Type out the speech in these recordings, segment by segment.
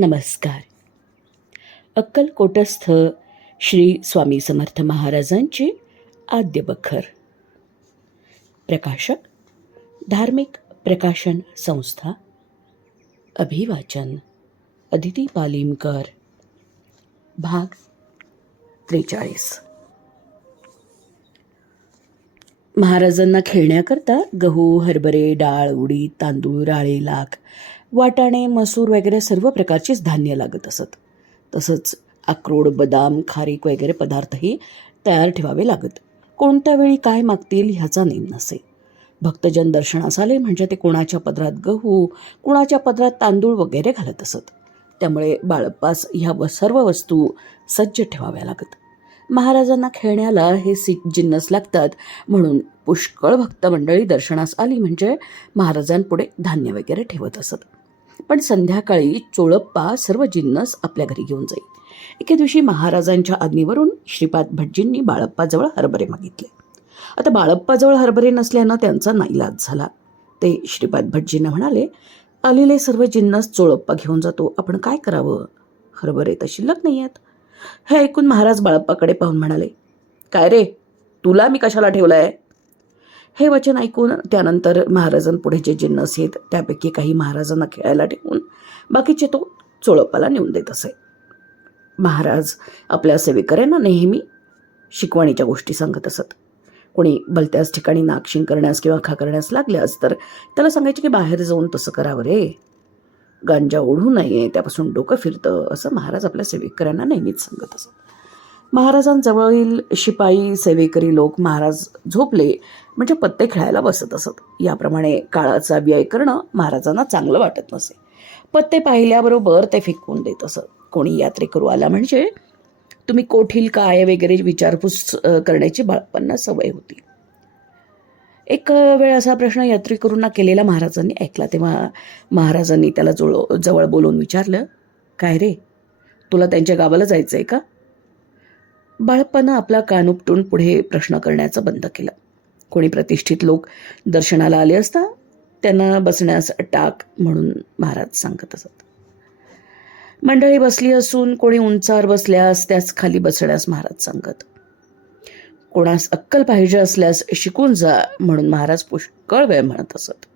नमस्कार. अक्कलकोटस्थ श्री स्वामी समर्थ महाराजांचे आद्य बखर. प्रकाशक धार्मिक प्रकाशन संस्था अभिवाचन अदिती पालिमकर. भाग त्रेचाळीस. महाराजांना खेळण्याकरता गहू हरभरे डाळ उडीद तांदूळ राळे लाख वाटाणे मसूर वगैरे सर्व प्रकारचीच धान्य लागत असत. तसंच अक्रोड बदाम खारीक वगैरे पदार्थही तयार ठेवावे लागत. कोणत्या वेळी काय मागतील ह्याचा नेम नसे. भक्तजन दर्शनास आले म्हणजे ते कोणाच्या पदरात गहू कोणाच्या पदरात तांदूळ वगैरे घालत असत. त्यामुळे बाळपास ह्या व- सर्व वस्तू सज्ज ठेवाव्या लागत. महाराजांना खेळण्याला हे सिक जिन्नस लागतात. म्हणून पुष्कळ भक्त मंडळी दर्शनास आली म्हणजे महाराजांपुढे धान्य वगैरे ठेवत असत. पण संध्याकाळी चोळप्पा सर्व जिन्नस आपल्या घरी घेऊन जाई. एके दिवशी महाराजांच्या आज्ञेवरून श्रीपाद भटजींनी बाळप्पाजवळ हरभरे मागितले. आता बाळप्पाजवळ हरभरे नसल्यानं त्यांचा नाईलाज झाला. ते श्रीपाद भटजींना म्हणाले आलेले सर्व जिन्नस चोळप्पा घेऊन जातो. आपण काय करावं? हरभरे तर शिल्लक नाही आहेत हे ऐकून महाराज बाळप्पाकडे पाहून म्हणाले काय रे तुला मी कशाला ठेवलंय? हे वचन ऐकून त्यानंतर महाराजांपुढे जे जिन्नस आहेत त्यापैकी काही महाराजांना खेळायला ठेवून बाकीचे तो चोळपाला नेऊन देत असे. महाराज आपल्या सेवेकऱ्यांना नेहमी शिकवणीच्या गोष्टी सांगत असत. कोणी भलत्याच ठिकाणी नाक्षिंग करण्यास किंवा खा करण्यास लागल्यास तर त्याला सांगायचे की बाहेर जाऊन तसं करावं रे. गांजा ओढू नये त्यापासून डोकं फिरतं असं महाराज आपल्या सेवेकऱ्यांना नेहमीच सांगत असत. महाराजांजवळील शिपाई सेवेकरी लोक महाराज झोपले म्हणजे पत्ते खेळायला बसत असत. याप्रमाणे काळाचा व्यय करणं महाराजांना चांगलं वाटत नसे. पत्ते पाहिल्याबरोबर ते फेकून देत असत. कोणी यात्रेकरू आला म्हणजे तुम्ही कोठील काय वगैरे विचारपूस करण्याची बाळपांना सवय होती. एक वेळ असा प्रश्न यात्रेकरूंना केलेला महाराजांनी ऐकला. तेव्हा महाराजांनी त्याला जोळ जवळ बोलवून विचारलं काय रे? तुला त्यांच्या गावाला जायचं आहे का? बाळप्पानं आपला कान उपटून पुढे प्रश्न करण्याचं बंद केलं. कोणी प्रतिष्ठित लोक दर्शनाला आले असता त्यांना बसण्यास टाक म्हणून महाराज सांगत असत. मंडळी बसली असून कोणी उंचावर बसल्यास त्याच खाली बसण्यास महाराज सांगत कोणास अक्कल पाहिजे असल्यास शिकून जा म्हणून महाराज पुष्कळ वेळ म्हणत असत.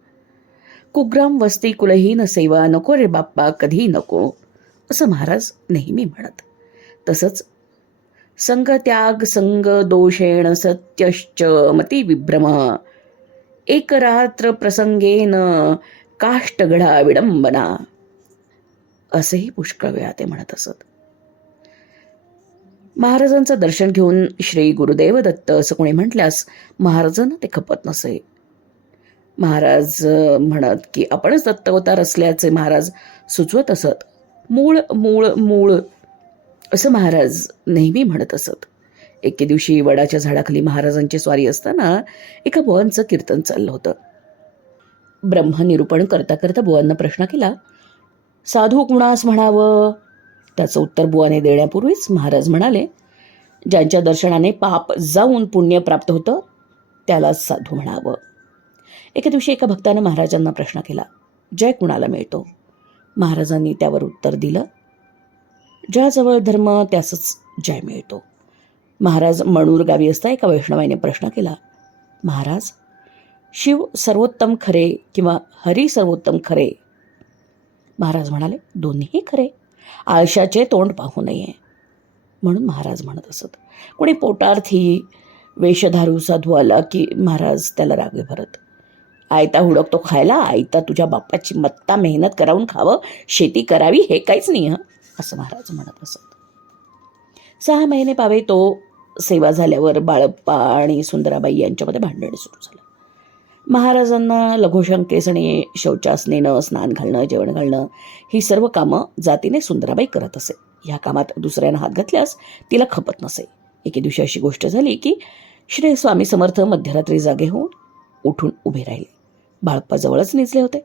कुग्राम वस्ती कुलहीन सेवा नको रे बाप्पा कधी नको असं महाराज नेहमी म्हणत. तसंच संग त्याग संग दोषेण सत्यश्च मती विभ्रम एक रात्र प्रसंगेन काष्टगडा विडंबना असेही पुष्कळ वेळा ते म्हणत असत. महाराजांचं दर्शन घेऊन श्री गुरुदेव दत्त असं कोणी म्हटल्यास महाराजांना ते खपत नसे. महाराज म्हणत की आपणच दत्तावतार असल्याचे महाराज सुचवत असत. मूळ मूळ मूळ असं महाराज नेहमी म्हणत असत. एके दिवशी वडाच्या झाडाखाली महाराजांची स्वारी असताना एका बुवांचं कीर्तन चाललं होतं. ब्रह्मनिरूपण करता करता बुवांना प्रश्न केला साधू कुणास म्हणावं? त्याचं उत्तर बुवाने देण्यापूर्वीच महाराज म्हणाले ज्यांच्या दर्शनाने पाप जाऊन पुण्य प्राप्त होतं त्यालाच साधू म्हणावं. एके दिवशी एका भक्तानं महाराजांना प्रश्न केला जय कुणाला मिळतो? महाराजांनी त्यावर उत्तर दिलं ज्याजवळ धर्म त्यासच जय मिळतो. महाराज मणूर गावी असता एका वैष्णवाईने प्रश्न केला महाराज शिव सर्वोत्तम खरे किंवा हरी सर्वोत्तम खरे? महाराज म्हणाले दोन्हीही खरे. आळशाचे तोंड पाहू नये. म्हणून महाराज म्हणत असत कोणी पोटार्थी वेशधारू साधू आला की महाराज त्याला रागे भरत. आयता हुडकतो खायला आयता तुझ्या बापाची मत्ता मेहनत करावून खावं शेती करावी हे काहीच नाही हं? असं महाराज म्हणत असत. सहा महिने पावे तो सेवा झाल्यावर बाळप्पा आणि सुंदराबाई यांच्यामध्ये भांडण सुरू झालं. महाराजांना लघुशंकेस आणि शौचास नेणं स्नान घालणं जेवण घालणं ही सर्व कामं जातीने सुंदराबाई करत असे. ह्या कामात दुसऱ्यानं हात घातल्यास तिला खपत नसे. एके दिवशी अशी गोष्ट झाली की श्री स्वामी समर्थ मध्यरात्री जागे होऊन उठून उभे राहिले. बाळप्पाजवळच निजले होते.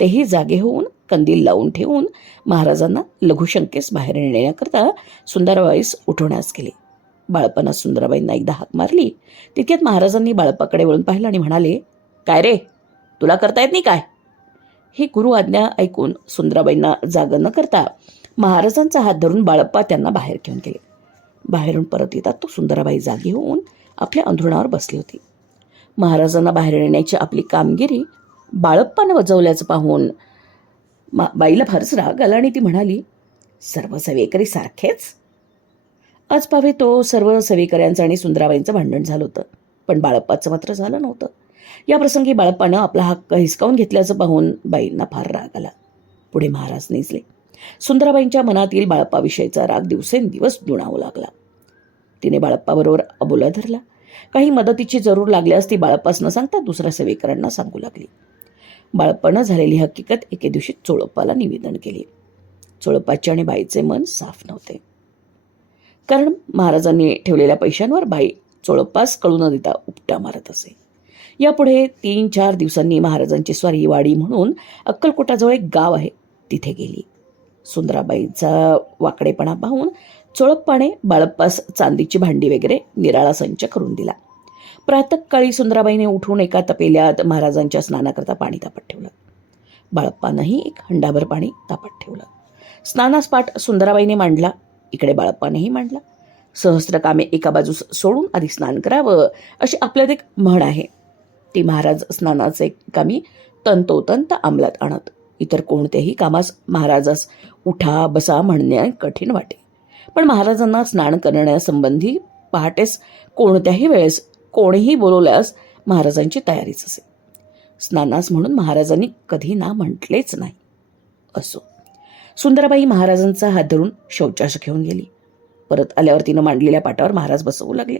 तेही जागे होऊन कंदील लावून ठेवून महाराजांना लघुशंकेस बाहेर नेण्याकरता सुंदराबाईस उठवण्यास गेले बाळप्पांना सुंदराबाईंना एकदा हाक मारली. तितक्यात महाराजांनी बाळपाकडे वळून पाहिलं आणि म्हणाले काय रे? तुला करता येत नाही काय? ही गुरु आज्ञा ऐकून सुंदराबाईंना जाग न करता महाराजांचा हात धरून बाळप्पा त्यांना बाहेर घेऊन गेले. बाहेरून परत येतात तो सुंदराबाई जागी होऊन आपल्या अंधरुणावर बसली होती. महाराजांना बाहेर येण्याची आपली कामगिरी बाळप्पानं वजवल्याचं पाहून मा बाईला फारच राग आला आणि ती म्हणाली सर्व सवेकरी सारखेच? आज पावे तो सर्व सवेकऱ्यांचं आणि सुंदराबाईंचं भांडण झालं होतं. पण बाळप्पाचं मात्र झालं नव्हतं. या प्रसंगी बाळप्पानं आपला हक्क हिसकावून घेतल्याचं पाहून बाईंना फार राग आला. पुढे महाराज निजले. सुंदराबाईंच्या मनातील बाळप्पाविषयीचा राग दिवसेंदिवस दुणावू लागला. तिने बाळप्पाबरोबर अबोला धरला. काही मदतीची जरूर लागल्यास ती बाळप्पास न सांगता दुसऱ्या सेवेकरांना सांगू लागली. बाळप्पानं झालेली हकीकत एके दिवशी चोळप्पाला निवेदन केली. चोळप्पाचे आणि बाईचे मन साफ नव्हते. कारण महाराजांनी ठेवलेल्या पैशांवर बाई चोळप्पास कळू न देता उपटा मारत असे. यापुढे तीन चार दिवसांनी महाराजांची स्वारी वाडी म्हणून अक्कलकोटाजवळ एक गाव आहे तिथे गेली. सुंदराबाईचा वाकडेपणा पाहून चोळप्पाने बाळप्पास चांदीची भांडी वगैरे निराळा संच करून दिला. प्रातःकाळी सुंदराबाईने उठून एका तपेल्यात महाराजांच्या स्नानाकरता पाणी तापत ठेवलं. बाळप्पानंही एक हंडाभर पाणी तापत ठेवलं. स्नानास पाठ सुंदराबाईने मांडला इकडे बाळप्पानेही मांडला. सहस्र कामे एका बाजूस सोडून आधी स्नान करावं अशी आपल्यात एक म्हण आहे. ती महाराज स्नानाचे कामी तंतोतंत अंमलात आणत. इतर कोणत्याही कामास महाराजास उठा बसा म्हणणे कठीण वाटे. पण महाराजांना स्नान करण्यासंबंधी पहाटेस कोणत्याही वेळेस कोणीही बोलवल्यास महाराजांची तयारीच असे. स्नानास म्हणून महाराजांनी कधी ना म्हटलेच नाही. असो. सुंदराबाई महाराजांचा हात धरून शौचास घेऊन गेली. परत आल्यावर तिनं मांडलेल्या पाटावर महाराज बसवू लागले.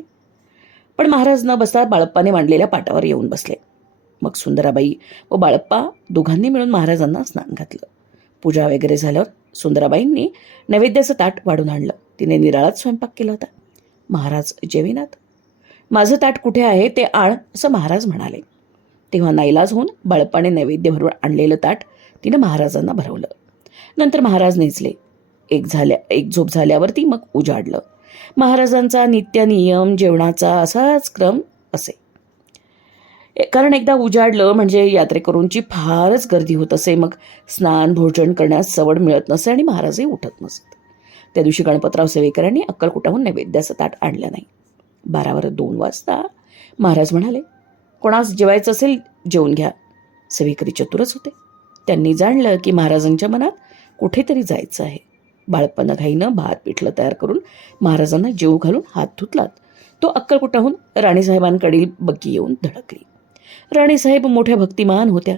पण महाराज न बसता बाळप्पाने मांडलेल्या पाटावर येऊन बसले. मग सुंदराबाई व बाळप्पा दोघांनी मिळून महाराजांना स्नान घातलं. पूजा वगैरे झाल्यावर सुंदराबाईंनी नैवेद्याचं ताट वाढून आणलं. तिने निराळात स्वयंपाक केला होता. महाराज जेविनात? माझं ताट कुठे आहे ते आण असं महाराज म्हणाले. तेव्हा नाईलाज होऊन बाळप्पाने नैवेद्य भरून आणलेलं ताट तिनं महाराजांना भरवलं. नंतर महाराज नेचले. एक झाल्या एक झोप झाल्यावरती मग उजाडलं. महाराजांचा नित्य नियम जेवणाचा असाच क्रम असे. कारण एकदा उजाडलं म्हणजे यात्रेकरूंची फारच गर्दी होत असे. मग स्नान भोजन करण्यास सवड मिळत नसे आणि महाराजही उठत नसत. त्या दिवशी गणपतराव सेवेकरांनी अक्कलकुटाहून नैवेद्याचं ताट आणलं नाही. बारावर दोन वाजता महाराज म्हणाले कोणास जेवायचं असेल जेवून घ्या. सेवेकरी चतुरच होते. त्यांनी जाणलं की महाराजांच्या मनात कुठेतरी जायचं आहे. बाळप्पानं घाईनं भात पिठलं तयार करून महाराजांना जेव घालून हात धुतलात. तो अक्कलकोटाहून राणीसाहेबांकडील बग्गी येऊन धडकली. राणीसाहेब मोठ्या भक्तिमान होत्या.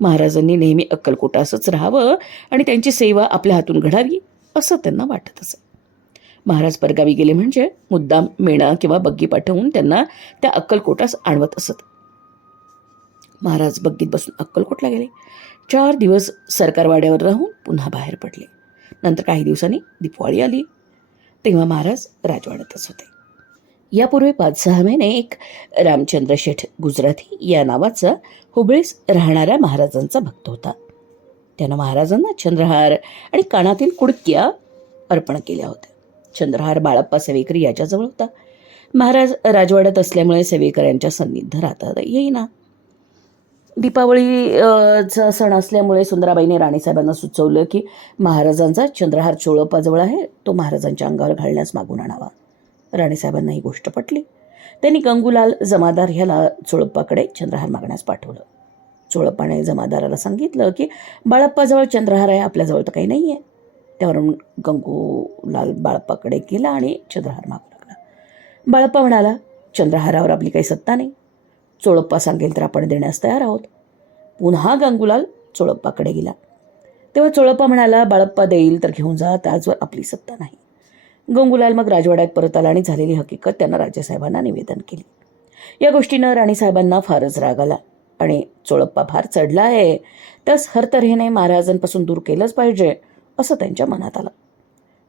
महाराजांनी नेहमी अक्कलकोटासच राहावं आणि त्यांची सेवा आपल्या हातून घडावी असं त्यांना वाटत असे. महाराज परगावी गेले म्हणजे मुद्दाम मेणा किंवा बग्गी पाठवून त्यांना त्या अक्कलकोटास आणवत असत. महाराज बग्गीत बसून अक्कलकोटला गेले. चार दिवस सरकारवाड्यावर राहून पुन्हा बाहेर पडले. नंतर काही दिवसांनी दिपवाळी आली. तेव्हा महाराज राजवाड्यातच होते. यापूर्वी पाच सहा महिने एक रामचंद्र शेठ गुजराती या नावाचा हुबळीस राहणाऱ्या महाराजांचा भक्त होता. त्यानं महाराजांना चंद्रहार आणि कानातील कुडक्या अर्पण केल्या होत्या. चंद्रहार बाळप्पा सेवेकरी याच्याजवळ होता. महाराज राजवाड्यात असल्यामुळे सेवेकऱ्यांच्या सन्निध राहता येईना. दीपावळी सण असल्यामुळे सुंदराबाईने राणीसाहेबांना सुचवलं की महाराजांचा चंद्रहार चोळपाजवळ आहे. तो महाराजांच्या अंगावर घालण्यास मागून आणावा. राणीसाहेबांना ही गोष्ट पटली. त्यांनी गंगूलाल जमादार ह्याला चोळप्पाकडे चंद्रहार मागण्यास पाठवलं. चोळप्पाने जमादाराला सांगितलं की बाळप्पाजवळ चंद्रहार आहे आपल्याजवळ तर काही नाही आहे त्यावरून गंगूलाल बाळप्पाकडे गेला आणि चंद्रहार मागू लागला. बाळप्पा म्हणाला चंद्रहारावर आपली काही सत्ता नाही. चोळप्पा सांगेल तर आपण देण्यास तयार आहोत. पुन्हा गांगुलाल चोळप्पाकडे गेला. तेव्हा चोळप्पा म्हणाला बाळप्पा देईल तर घेऊन जा त्याचवर आपली सत्ता नाही. गंगुलाल मग राजवाड्यात परत आला आणि झालेली हकीकत त्यांना राजेसाहेबांना निवेदन केली. या गोष्टीनं राणीसाहेबांना फारच राग आला आणि चोळप्पा फार चढला आहे. त्यास हर तऱ्हेने महाराजांपासून दूर केलंच पाहिजे असं त्यांच्या मनात आलं.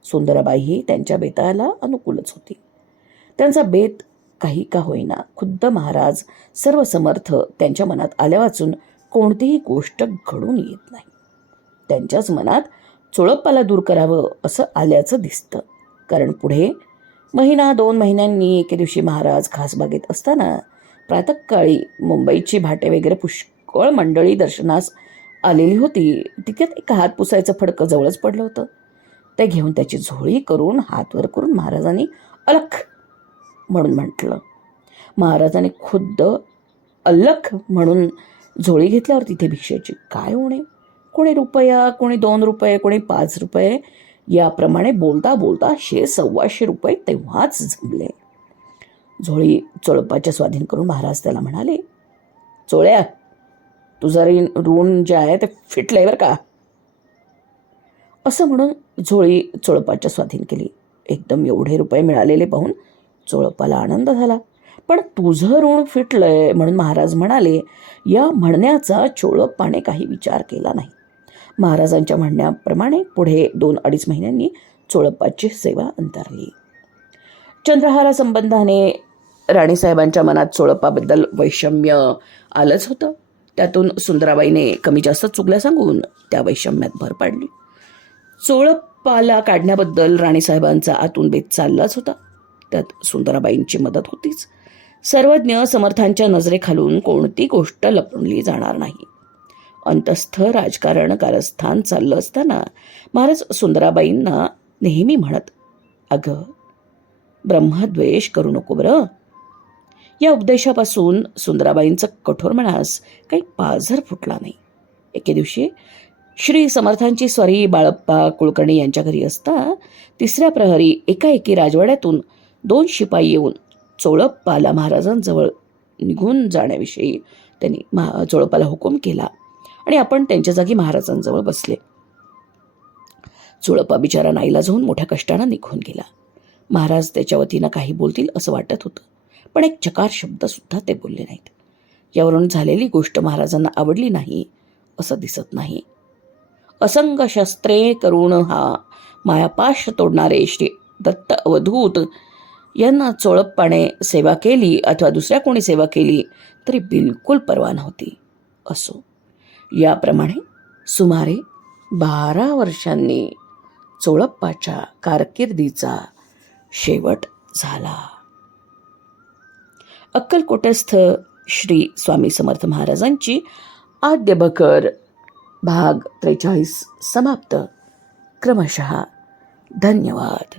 सुंदराबाईही त्यांच्या बेताला अनुकूलच होती. त्यांचा बेत काही का होईना. खुद्द महाराज सर्व समर्थ त्यांच्या मनात आल्या वाचून कोणतीही गोष्ट घडून येत नाही. त्यांच्याच मनात चोळप्पाला दूर करावं असं आल्याचं दिसतं. कारण पुढे महिना दोन महिन्यांनी एके दिवशी महाराज खासबागेत असताना प्रातःकाळी मुंबईची भाटे वगैरे पुष्कळ मंडळी दर्शनास आलेली होती. तितक्यात एक हात पुसायचं फडकं जवळच पडलं होतं. ते घेऊन त्याची झोळी करून हात वर करून महाराजांनी अलख म्हणून म्हटलं. महाराजांनी खुद्द अलख म्हणून झोळी घेतल्यावर तिथे भिक्षेची काय होणे? कोणी रुपया कोणी दोन रुपये कोणी पाच रुपये? याप्रमाणे बोलता बोलता शे सव्वाशे रुपये तेव्हाच जमले. झोळी चोळपाच्या स्वाधीन करून महाराज त्याला म्हणाले चोळ्या तुझं ऋण ऋण जे आहे ते फिटलंय बरं का? असं म्हणून झोळी चोळपाच्या स्वाधीन केली. एकदम एवढे रुपये मिळालेले पाहून चोळपाला आनंद झाला. पण तुझं ऋण फिटलंय म्हणून महाराज म्हणाले या म्हणण्याचा चोळप्पाने काही विचार केला नाही. महाराजांच्या म्हणण्याप्रमाणे पुढे दोन अडीच महिन्यांनी चोळप्पाची सेवा अंतरली. चंद्रहारा संबंधाने राणीसाहेबांच्या मनात चोळप्पाबद्दल वैषम्य आलंच होतं. त्यातून सुंदराबाईने कमी जास्त चुकल्या सांगून त्या वैषम्यात भर पाडली. चोळप्पाला काढण्याबद्दल राणीसाहेबांचा आतून बेत चाललाच होता. त्यात सुंदराबाईंची मदत होतीच. सर्वज्ञ समर्थांच्या नजरेखालून कोणती गोष्ट लपवली जाणार नाही. अंतस्थ राजकारण कारस्थान चाललं असताना महाराज सुंदराबाईंना नेहमी म्हणत अगं ब्रह्मद्वेष करू नको बरं. या उपदेशापासून सुंदराबाईंचं कठोर मनास काही पाझर फुटला नाही. एके दिवशी श्री समर्थांची स्वारी बाळप्पा कुलकर्णी यांच्या घरी असता तिसऱ्या प्रहरी एकाएकी राजवाड्यातून दोन शिपाई येऊन चोळप्पाला महाराजांजवळ निघून जाण्याविषयी त्यांनी महा चोळप्पाला हुकूम केला आणि आपण त्यांच्या जागी महाराजांजवळ बसले. चोळप्पा बिचारा नाईला जाऊन मोठ्या कष्टानं निघून गेला. महाराज त्याच्या वतीनं काही बोलतील असं वाटत होतं पण एक चकार शब्दसुद्धा ते बोलले नाहीत. यावरून झालेली गोष्ट महाराजांना आवडली नाही असं दिसत नाही. असंग शस्त्रे करून हा मायापाश तोडणारे श्री दत्त अवधूत यांना चोळप्पाने सेवा केली अथवा दुसऱ्या कोणी सेवा केली तरी बिलकुल परवा नव्हती. असो. याप्रमाणे सुमारे बारा वर्षांनी चोळप्पाच्या कारकिर्दीचा शेवट झाला. अक्कलकोटस्थ श्री स्वामी समर्थ महाराजांची आद्य बकर भाग त्रेचाळीस समाप्त. क्रमशः धन्यवाद.